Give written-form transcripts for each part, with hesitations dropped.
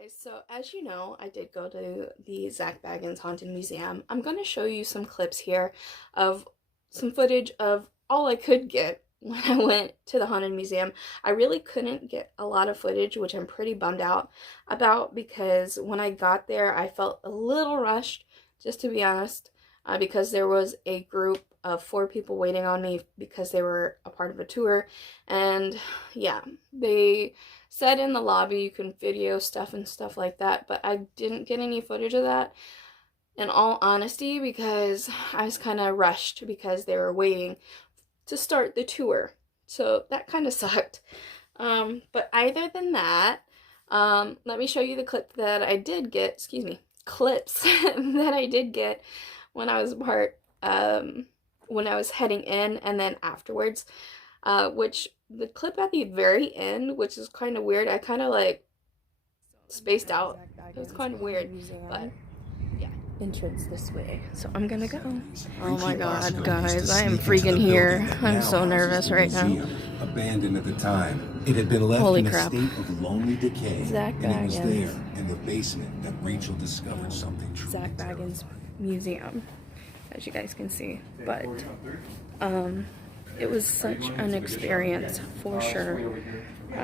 Guys, so as you know, I did go to the Zak Bagans Haunted Museum. I'm going to show you some clips here of some footage of all I could get when I went to the Haunted Museum. I really couldn't get a lot of footage, which I'm pretty bummed out about, because when I got there, I felt a little rushed, just to be honest, because there was a group of 4 people waiting on me because they were a part of a tour, and yeah, they said in the lobby you can video stuff and stuff like that, but I didn't get any footage of that, in all honesty, because I was kind of rushed because they were waiting to start the tour, so that kind of sucked. But other than that, let me show you the clip that I did get, clips that I did get when I was when I was heading in and then afterwards, which the clip at the very end, which is kind of weird, I kind of like spaced out. It was kind of weird, but yeah. Entrance this way, so I'm gonna go. Oh my god, guys, I am freaking here. I'm so nervous right now. Abandoned at the time, it had been left Holy in a crap. state of lonely decay. Zak and it was Bagans. there in the basement that Rachel discovered something truly Zak Bagans Museum, as you guys can see. But it was such an experience for sure. So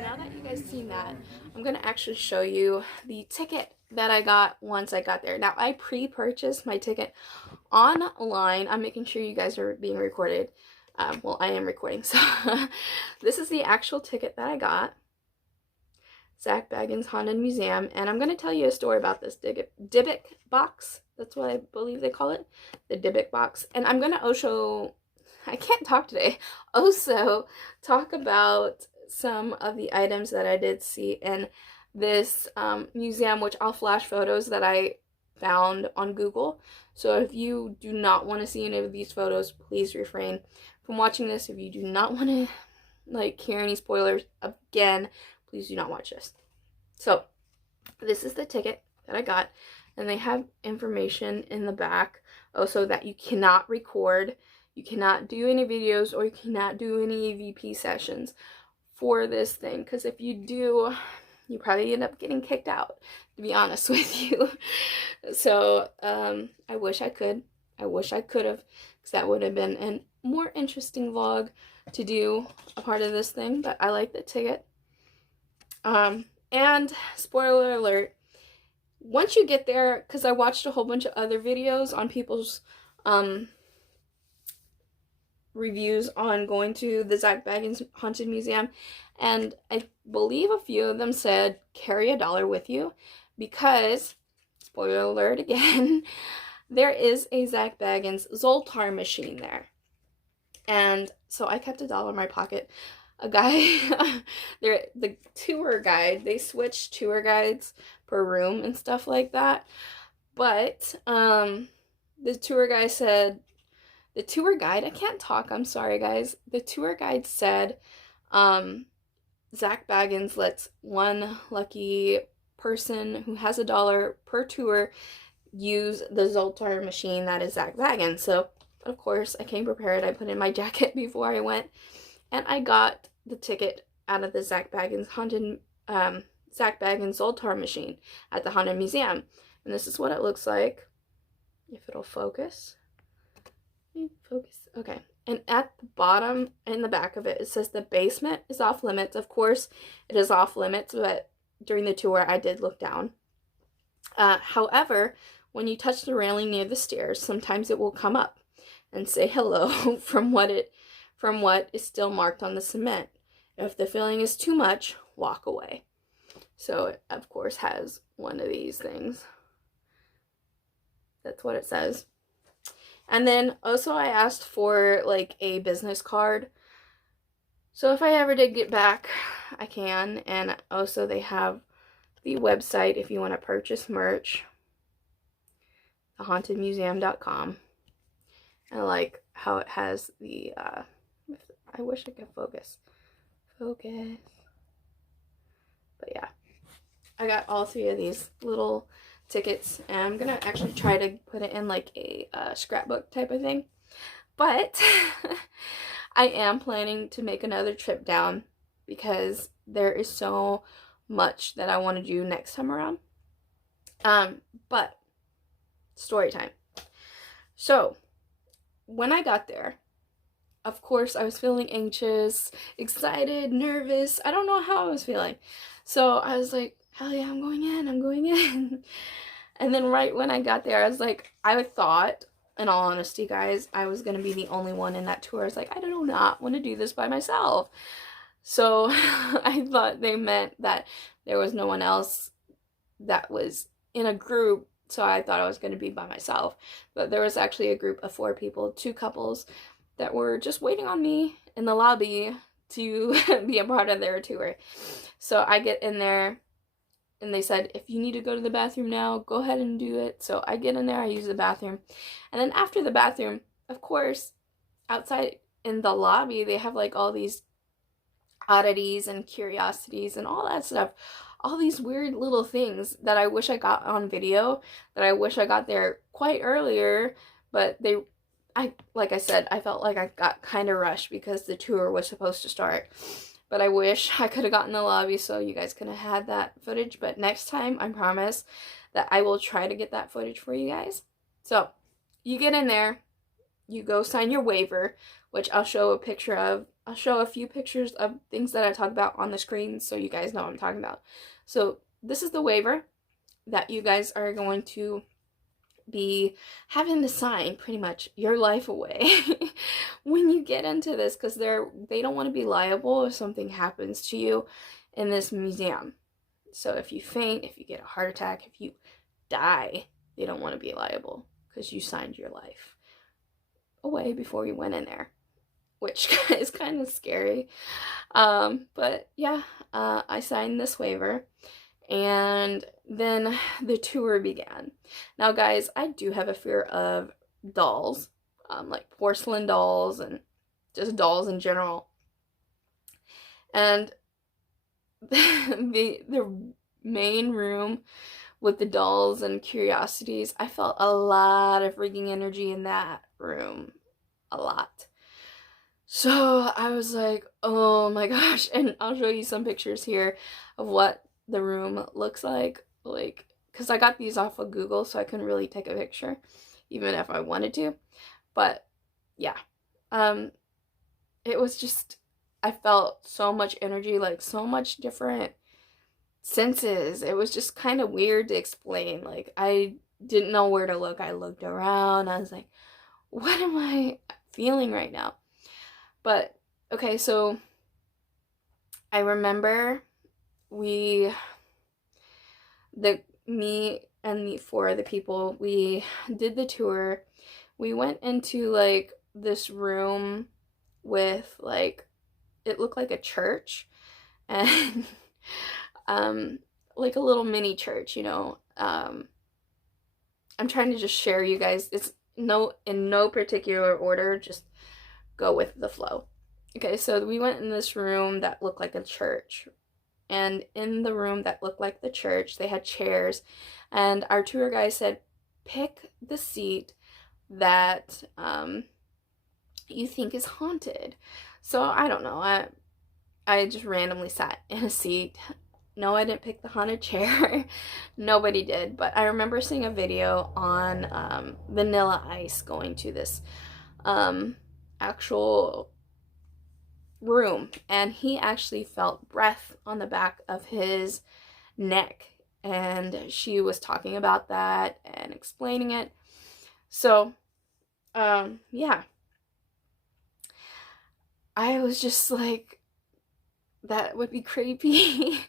now that you guys seen that, I'm gonna actually show you the ticket that I got once I got there. Now, I pre-purchased my ticket online. I'm making sure you guys are being recorded. Well, I am recording, so this is the actual ticket that I got. Zak Bagans Haunted Museum, and I'm going to tell you a story about this Dybbuk box. That's what I believe they call it, the Dybbuk box. And I'm going to also, I can't talk today, also talk about some of the items that I did see in this museum, which I'll flash photos that I found on Google. So if you do not want to see any of these photos, please refrain from watching this. If you do not want to like hear any spoilers again, please do not watch this. So this is the ticket that I got, and they have information in the back also that you cannot record, you cannot do any videos, or you cannot do any EVP sessions for this thing, because if you do, you probably end up getting kicked out, to be honest with you. So I wish I could have, because that would have been a more interesting vlog to do a part of this thing. But I like the ticket. And spoiler alert, once you get there, because I watched a whole bunch of other videos on people's reviews on going to the Zak Bagans Haunted Museum, and I believe a few of them said carry $1 with you, because, spoiler alert again, there is a Zak Bagans Zoltar machine there. And so I kept $1 in my pocket. A guy, the tour guide, they switched tour guides per room and stuff like that. But the tour guide said, I can't talk, I'm sorry guys. The tour guide said Zak Bagans lets one lucky person who has $1 per tour use the Zoltar machine that is Zak Bagans. So of course I came prepared. I put in my jacket before I went, and I got the ticket out of the Zak Bagans Zoltar machine at the Haunted Museum. And this is what it looks like. If it'll focus. Focus. Okay. And at the bottom, in the back of it, it says the basement is off limits. Of course, it is off limits, but during the tour, I did look down. However, when you touch the railing near the stairs, sometimes it will come up and say hello from what is still marked on the cement. If the feeling is too much, walk away. So it, of course, has one of these things. That's what it says. And then also I asked for like a business card. So if I ever did get back, I can. And also they have the website if you want to purchase merch. thehauntedmuseum.com. I like how it has the, I wish I could focus. But yeah, I got all 3 of these little tickets, and I'm gonna actually try to put it in like a scrapbook type of thing. But I am planning to make another trip down, because there is so much that I want to do next time around. But story time. So when I got there, of course, I was feeling anxious, excited, nervous. I don't know how I was feeling. So I was like, hell yeah, I'm going in. And then right when I got there, I was like, I thought, in all honesty, guys, I was going to be the only one in that tour. I was like, I do not want to do this by myself. So I thought they meant that there was no one else that was in a group. So I thought I was going to be by myself. But there was actually a group of 4 people, 2 couples, that were just waiting on me in the lobby to be a part of their tour. So I get in there, and they said, if you need to go to the bathroom now, go ahead and do it. So I get in there, I use the bathroom. And then after the bathroom, of course, outside in the lobby, they have like all these oddities and curiosities and all that stuff. All these weird little things that I wish I got on video, that I wish I got there quite earlier, but like I said, I felt like I got kind of rushed because the tour was supposed to start. But I wish I could have gotten the lobby so you guys could have had that footage. But next time, I promise that I will try to get that footage for you guys. So, you get in there, you go sign your waiver, which I'll show a picture of. I'll show a few pictures of things that I talk about on the screen so you guys know what I'm talking about. So, this is the waiver that you guys are going to be having to sign pretty much your life away when you get into this, because they don't want to be liable if something happens to you in this museum. So if you faint, if you get a heart attack, if you die, they don't want to be liable because you signed your life away before you went in there, which is kind of scary. But yeah, I signed this waiver. And then the tour began. Now, guys, I do have a fear of dolls, like porcelain dolls and just dolls in general. And the main room with the dolls and curiosities, I felt a lot of freaking energy in that room. A lot. So I was like, oh my gosh. And I'll show you some pictures here of what the room looks like, because I got these off of Google, so I couldn't really take a picture even if I wanted to. But yeah, it was just, I felt so much energy, like so much different senses. It was just kind of weird to explain. Like, I didn't know where to look. I looked around, I was like, what am I feeling right now? But okay, so I remember me and the 4 other people, we did the tour. We went into like this room with like, it looked like a church, and like a little mini church, you know. I'm trying to just share you guys, it's in no particular order, just go with the flow. Okay, so we went in this room that looked like a church. And in the room that looked like the church, they had chairs. And our tour guide said, pick the seat that you think is haunted. So I don't know. I just randomly sat in a seat. No, I didn't pick the haunted chair. Nobody did. But I remember seeing a video on Vanilla Ice going to this actual room, and he actually felt breath on the back of his neck, and she was talking about that and explaining it. So yeah, I was just like, that would be creepy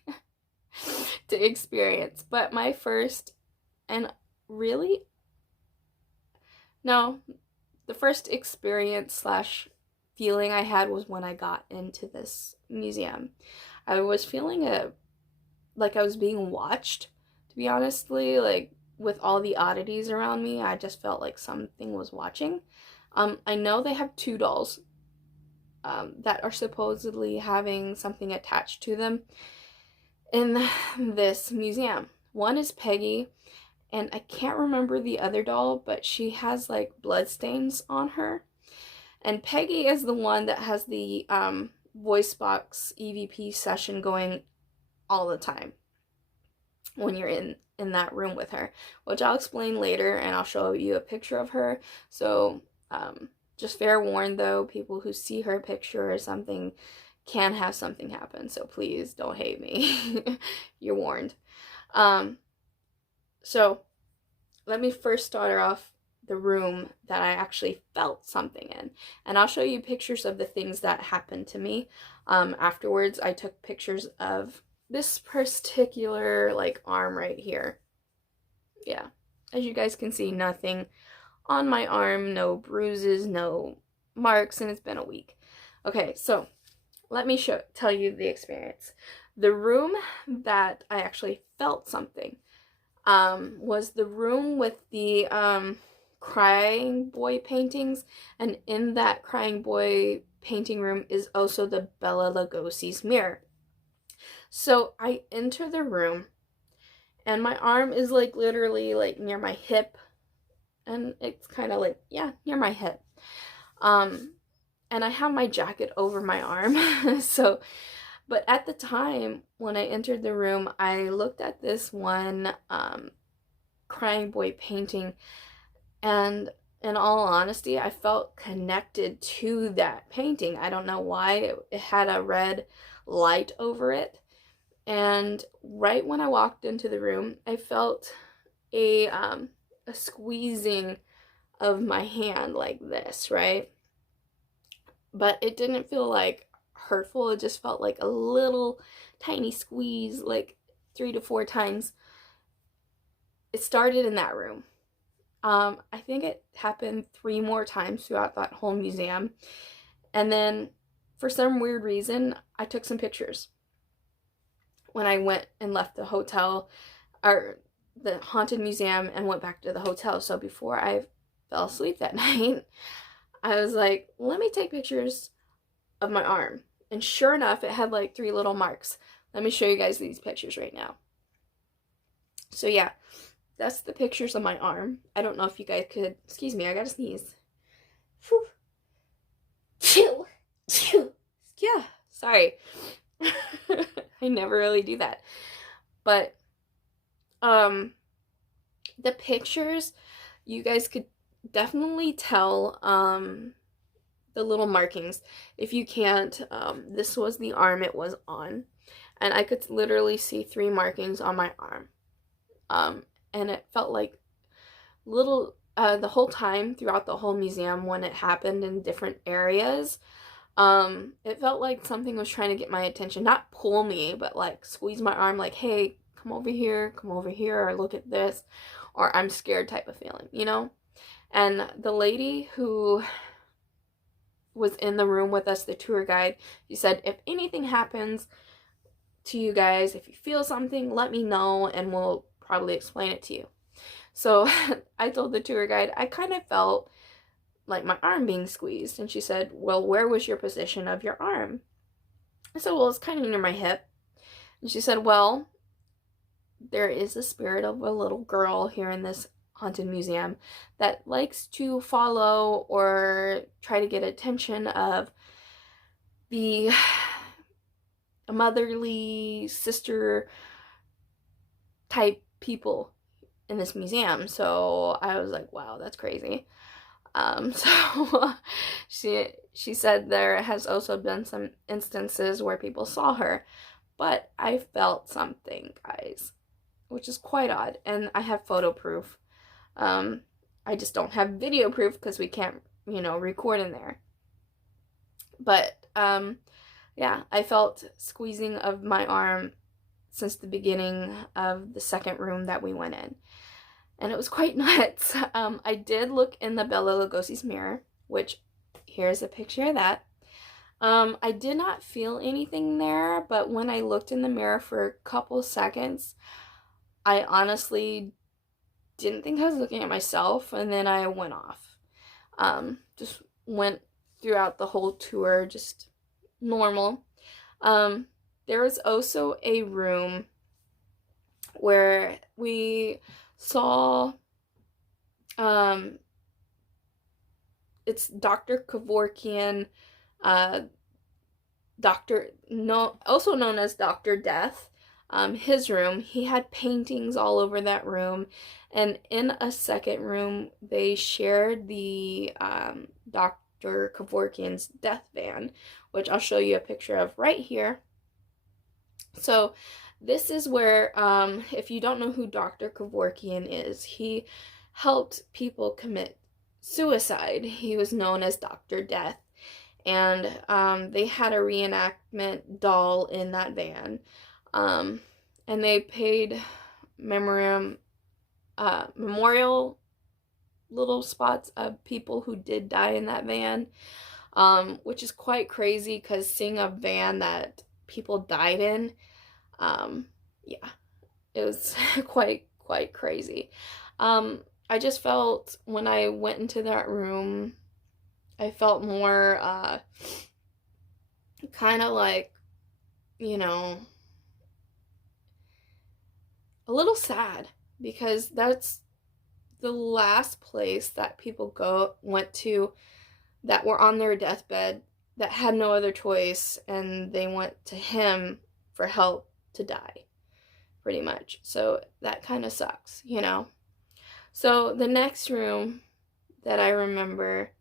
to experience. But my first, and really, no, the first experience slash feeling I had was when I got into this museum. I was feeling like I was being watched, to be honestly, like with all the oddities around me. I just felt like something was watching. I know they have 2 dolls that are supposedly having something attached to them in this museum. One is Peggy, and I can't remember the other doll, but she has like blood stains on her. And Peggy is the one that has the voice box EVP session going all the time when you're in that room with her, which I'll explain later, and I'll show you a picture of her. So just fair warned though, people who see her picture or something can have something happen, so please don't hate me. You're warned. So let me first start off the room that I actually felt something in, and I'll show you pictures of the things that happened to me. Afterwards, I took pictures of this particular like arm right here. Yeah, as you guys can see, nothing on my arm, no bruises, no marks, and it's been a week. Okay, so let me tell you the experience. The room that I actually felt something was the room with the crying boy paintings, and in that crying boy painting room is also the Bela Lugosi's mirror. So I enter the room, and my arm is like literally like near my hip, and it's kind of like, yeah, near my hip. And I have my jacket over my arm. So, but at the time when I entered the room, I looked at this one crying boy painting, and in all honesty, I felt connected to that painting. I don't know why. It had a red light over it. And right when I walked into the room, I felt a squeezing of my hand like this, right? But it didn't feel like hurtful. It just felt like a little tiny squeeze, like 3 to 4 times. It started in that room. I think it happened 3 more times throughout that whole museum. And then for some weird reason, I took some pictures when I went and left the hotel, or the haunted museum, and went back to the hotel. So before I fell asleep that night, I was like, let me take pictures of my arm. And sure enough, it had like 3 little marks. Let me show you guys these pictures right now. So yeah, that's the pictures of my arm. I don't know if you guys could, excuse me, I gotta sneeze. Whew. Yeah, sorry. I never really do that. But the pictures, you guys could definitely tell the little markings. If you can't, this was the arm it was on, and I could literally see 3 markings on my arm. And it felt like little the whole time throughout the whole museum when it happened in different areas. It felt like something was trying to get my attention, not pull me, but like squeeze my arm, like, hey, come over here, or look at this, or I'm scared type of feeling, you know? And the lady who was in the room with us, the tour guide, she said, if anything happens to you guys, if you feel something, let me know and we'll probably explain it to you. So I told the tour guide, I kind of felt like my arm being squeezed. And she said, well, where was your position of your arm? I said, well, it's kind of near my hip. And she said, well, there is a spirit of a little girl here in this haunted museum that likes to follow or try to get attention of the motherly sister type people in this museum. So I was like, wow, that's crazy. So she said there has also been some instances where people saw her, but I felt something, guys, which is quite odd, and I have photo proof. I just don't have video proof because we can't, record in there. But yeah, I felt squeezing of my arm since the beginning of the second room that we went in. And it was quite nuts. I did look in the Bela Lugosi's mirror, which here's a picture of that. I did not feel anything there, but when I looked in the mirror for a couple seconds, I honestly didn't think I was looking at myself, and then I went off. Just went throughout the whole tour, just normal. There was also a room where we saw, it's Dr. Kevorkian, also known as Dr. Death, his room. He had paintings all over that room, and in a second room, they shared the Dr. Kevorkian's death van, which I'll show you a picture of right here. So this is where, if you don't know who Dr. Kevorkian is, he helped people commit suicide. He was known as Dr. Death. And they had a reenactment doll in that van. And they paid memorial little spots of people who did die in that van, which is quite crazy because seeing a van that people died in, yeah, it was quite crazy. I just felt when I went into that room, I felt more kind of like, you know, a little sad, because that's the last place that people went to that were on their deathbed, that had no other choice, and they went to him for help to die, pretty much. So that kind of sucks, you know. So the next room that I remember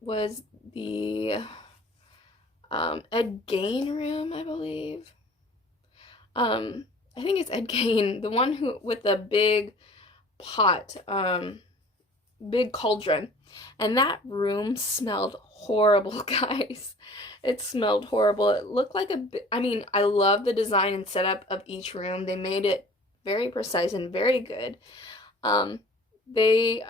was the Ed Gein room, I believe. I think it's Ed Gein, the one who with the big pot, big cauldron, and that room smelled horrible, guys. It smelled horrible. It looked like I mean, I love the design and setup of each room. They made it very precise and very good. They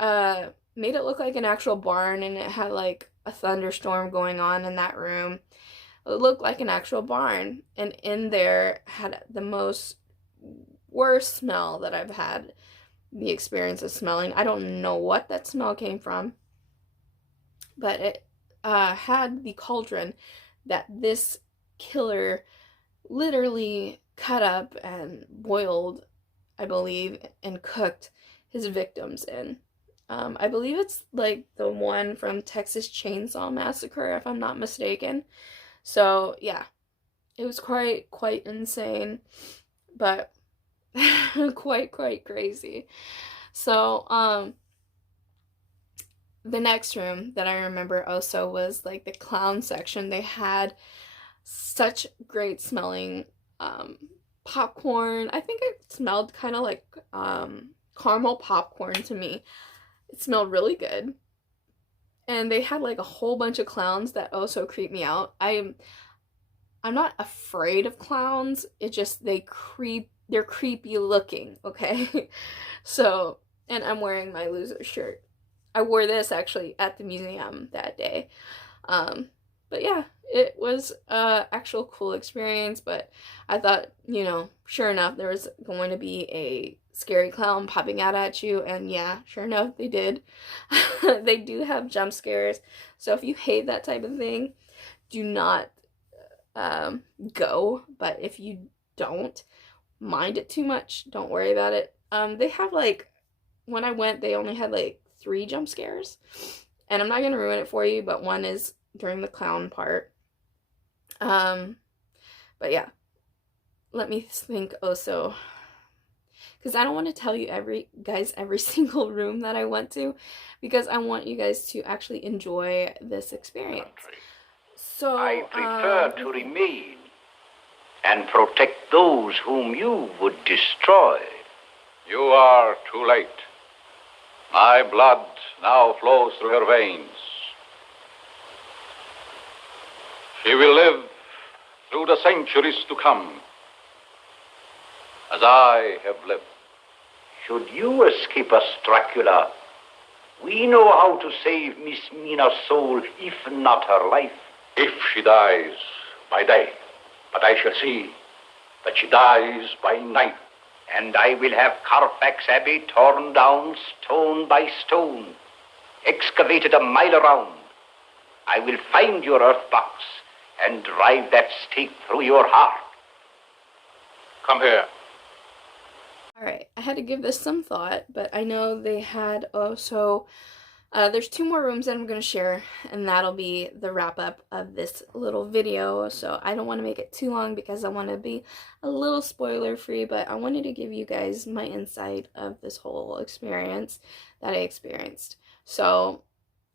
made it look like an actual barn, and it had like a thunderstorm going on in that room. It looked like an actual barn, and in there had the most worst smell that I've had the experience of smelling. I don't know what that smell came from, but it had the cauldron that this killer literally cut up and boiled, I believe, and cooked his victims in. I believe it's like the one from Texas Chainsaw Massacre, if I'm not mistaken. So yeah, it was quite insane, but quite crazy. So the next room that I remember also was like the clown section. They had such great smelling popcorn. I think it smelled kind of like caramel popcorn to me. It smelled really good. And they had like a whole bunch of clowns that also creep me out. I'm not afraid of clowns. It just they're creepy looking, okay? So, and I'm wearing my loser shirt. I wore this actually at the museum that day. But yeah, it was a actual cool experience, but I thought, you know, sure enough, there was going to be a scary clown popping out at you, and yeah, sure enough, they did. They do have jump scares, so if you hate that type of thing, do not go. But if you don't mind it too much, don't worry about it. They have like, when I went, they only had like 3 jump scares, and I'm not gonna ruin it for you, but one is during the clown part. But yeah, let me think also, because I don't want to tell you every single room that I went to, because I want you guys to actually enjoy this experience. So I prefer to remain and protect those whom you would destroy. You are too late. My blood now flows through her veins. She will live through the centuries to come, as I have lived. Should you escape us, Dracula, we know how to save Miss Mina's soul, if not her life. If she dies by day, but I shall see that she dies by night. And I will have Carfax Abbey torn down stone by stone, excavated a mile around. I will find your earth box and drive that stake through your heart. Come here. Alright, I had to give this some thought, but I know they had also There's 2 more rooms that I'm going to share, and that'll be the wrap up of this little video. So I don't want to make it too long because I want to be a little spoiler free, but I wanted to give you guys my insight of this whole experience that I experienced. So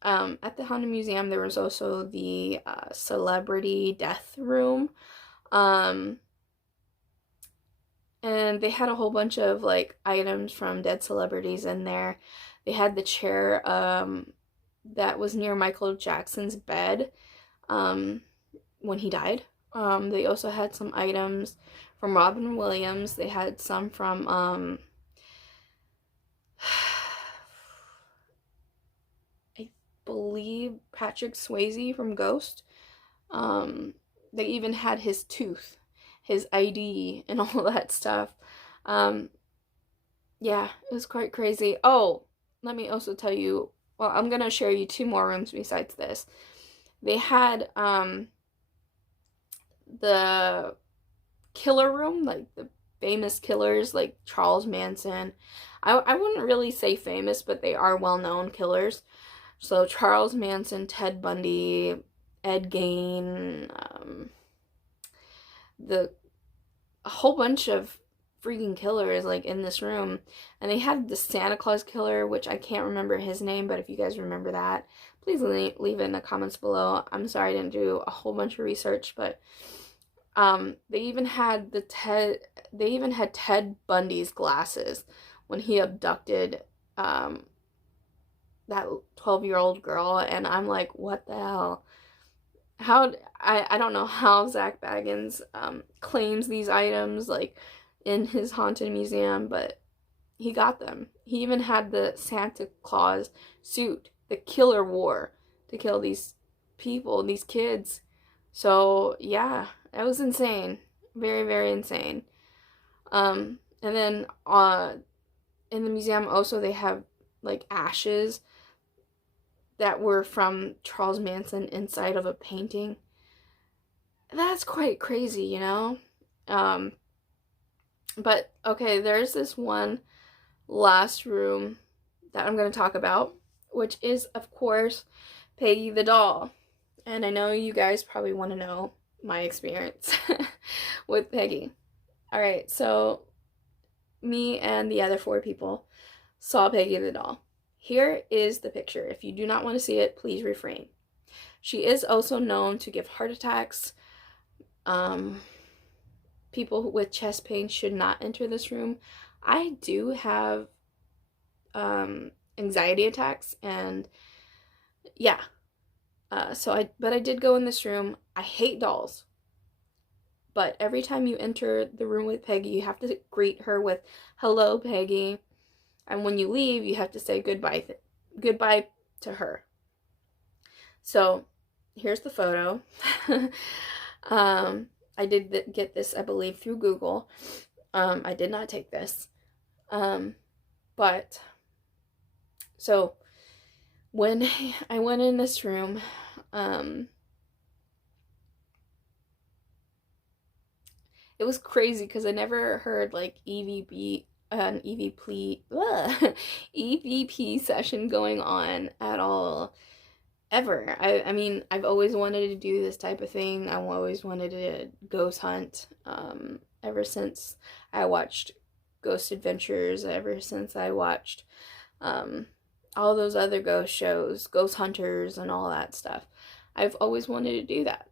at the Haunted Museum, there was also the celebrity death room. And they had a whole bunch of like items from dead celebrities in there. They had the chair that was near Michael Jackson's bed when he died. They also had some items from Robin Williams. They had some from I believe Patrick Swayze from Ghost. They even had his tooth, his ID, and all that stuff. Yeah, it was quite crazy. Oh, let me also tell you, well, I'm gonna share you 2 more rooms besides this. They had the killer room, like the famous killers like Charles Manson. I wouldn't really say famous, but they are well-known killers. So Charles Manson, Ted Bundy, Ed Gein, a whole bunch of freaking killers like in this room. And they had the Santa Claus killer, which I can't remember his name, but if you guys remember that, please leave it in the comments below. I'm sorry I didn't do a whole bunch of research, but they even had Ted Bundy's glasses when he abducted that 12-year-old girl, and I'm like, what the hell? I don't know how Zak Bagans claims these items like in his haunted museum, but he got them. He even had the Santa Claus suit the killer wore to kill these people, these kids. So yeah, that was insane. Very, very insane. And then in the museum also they have like ashes that were from Charles Manson inside of a painting. That's quite crazy, you know? But, okay, there's this one last room that I'm going to talk about, which is, of course, Pkwy the doll. And I know you guys probably want to know my experience with Pkwy. Alright, so me and the other 4 people saw Pkwy the doll. Here is the picture. If you do not want to see it, please refrain. She is also known to give heart attacks. People with chest pain should not enter this room. I do have anxiety attacks, and yeah. But I did go in this room. I hate dolls. But every time you enter the room with Pkwy, you have to greet her with, "Hello, Pkwy." And when you leave, you have to say goodbye to her. So here's the photo. I did get this, I believe, through Google. I did not take this. But so when I went in this room, it was crazy because I never heard like an EVP session going on at all, ever. I mean, I've always wanted to do this type of thing. I've always wanted to ghost hunt, ever since I watched Ghost Adventures, ever since I watched all those other ghost shows, Ghost Hunters and all that stuff. I've always wanted to do that.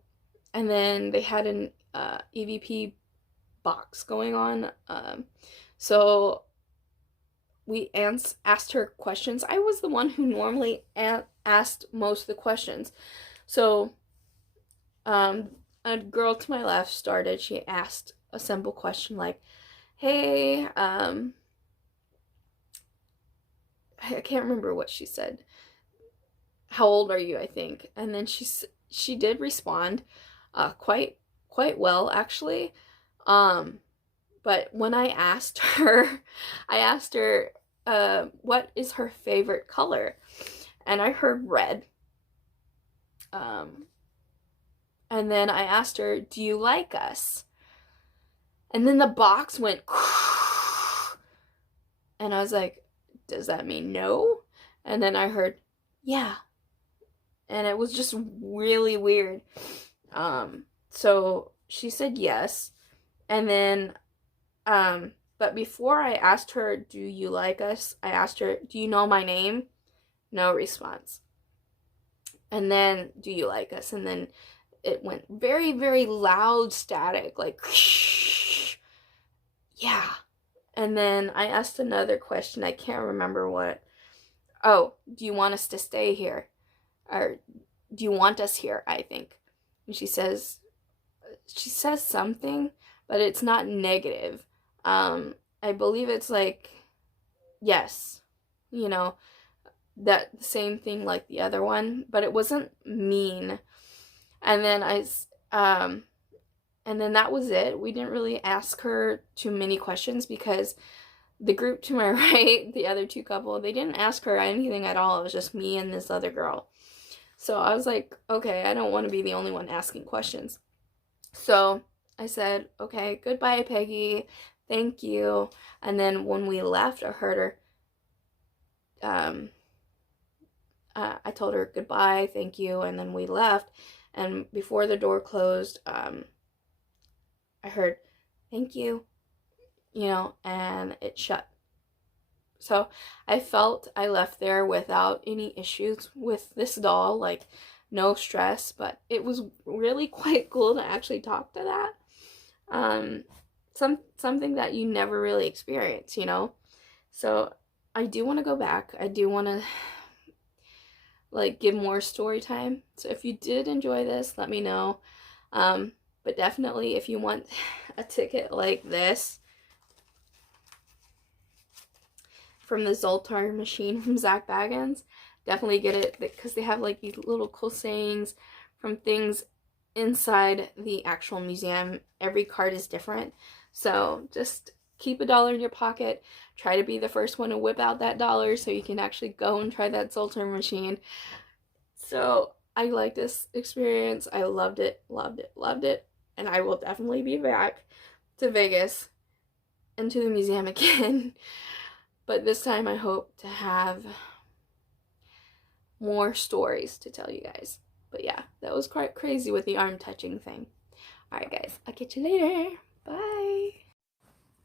And then they had an EVP box going on, so we asked her questions. I was the one who normally asked most of the questions. So a girl to my left started. She asked a simple question like, "Hey, I can't remember what she said. How old are you?" I think. And then she did respond quite well, actually. But when I asked her, what is her favorite color? And I heard red. And then I asked her, "Do you like us?" And then the box went, and I was like, "Does that mean no?" And then I heard, yeah. And it was just really weird. So she said yes. And then, but before I asked her, do you like us? I asked her, do you know my name? No response. And then, do you like us? And then it went very, very loud static, like, yeah. And then I asked another question. I can't remember what. Oh, do you want us to stay here? Or do you want us here? I think. And she says something, but it's not negative. I believe it's like, yes, you know, that same thing like the other one, but it wasn't mean. And then and then that was it. We didn't really ask her too many questions because the group to my right, the other two couple, they didn't ask her anything at all. It was just me and this other girl. So I was like, okay, I don't want to be the only one asking questions. So I said, okay, goodbye, Peggy. Thank you. And then when we left, I heard her, I told her goodbye, thank you, and then we left. And before the door closed, I heard, thank you, and it shut. So I felt I left there without any issues with this doll, like no stress, but it was really quite cool to actually talk to that. Something that you never really experience, So I do want to go back. I do want to give more story time. So if you did enjoy this, let me know. But definitely if you want a ticket like this from the Zoltar machine from Zak Bagans, definitely get it because they have these little cool sayings from things inside the actual museum. Every card is different. So just keep $1 in your pocket. Try to be the first one to whip out that $1 so you can actually go and try that Zoltar machine. So I like this experience. I loved it, loved it, loved it. And I will definitely be back to Vegas and to the museum again. But this time I hope to have more stories to tell you guys. But yeah, that was quite crazy with the arm touching thing. Alright guys, I'll catch you later. Bye.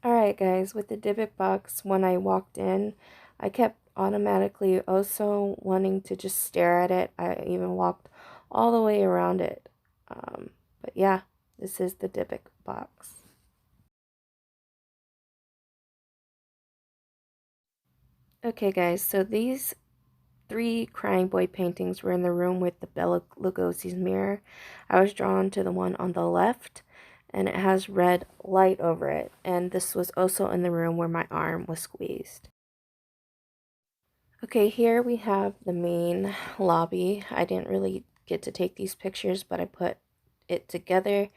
Alright guys, with the Dybbuk box, when I walked in, I kept automatically also wanting to just stare at it. I even walked all the way around it. But yeah, this is the Dybbuk box. Okay guys, so these 3 Crying Boy paintings were in the room with the Bela Lugosi's mirror. I was drawn to the one on the left, and it has red light over it. And this was also in the room where my arm was squeezed. Okay, here we have the main lobby. I didn't really get to take these pictures, but I put it together.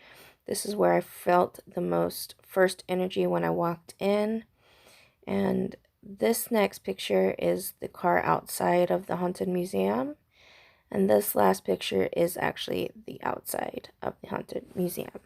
This is where I felt the most first energy when I walked in. And this next picture is the car outside of the Haunted Museum. And this last picture is actually the outside of the Haunted Museum.